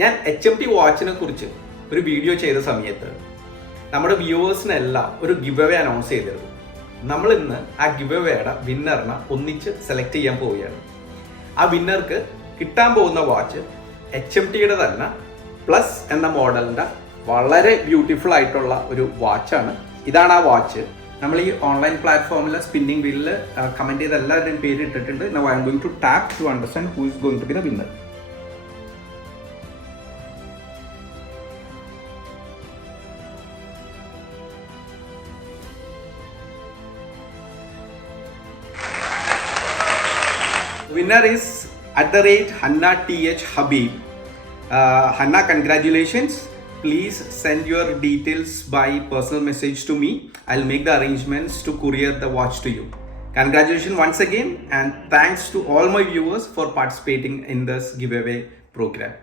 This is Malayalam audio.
ഞാൻ HMT വാച്ചിനെ കുറിച്ച് ഒരു വീഡിയോ ചെയ്ത സമയത്ത് നമ്മുടെ വ്യൂവേഴ്സിനെല്ലാം ഒരു ഗിവ് അവേ അനൗൺസ് ചെയ്തിരുന്നു. നമ്മൾ ഇന്ന് ആ ഗിവ് അവേയുടെ വിന്നറിനെ ഒന്നിച്ച് സെലക്ട് ചെയ്യാൻ പോവുകയാണ്. ആ വിന്നർക്ക് കിട്ടാൻ പോകുന്ന വാച്ച് HMTയുടെ തന്നെ പ്ലസ് എന്ന മോഡലിൻ്റെ വളരെ ബ്യൂട്ടിഫുൾ ആയിട്ടുള്ള ഒരു വാച്ചാണ്. ഇതാണ് ആ വാച്ച്. നമ്മൾ ഈ ഓൺലൈൻ പ്ലാറ്റ്ഫോമിലെ സ്പിന്നിങ് വീലിൽ കമൻറ്റ് ചെയ്ത എല്ലാവരുടെയും പേര് ഇട്ടിട്ടുണ്ട്. Now I'm going to tap to understand who is going to be the winner. Winner is @Hanna TH Habib. Hanna, congratulations. Please send your details by personal message to me. I'll make the arrangements to courier the watch to you. Congratulations once again, and thanks to all my viewers for participating in this giveaway program.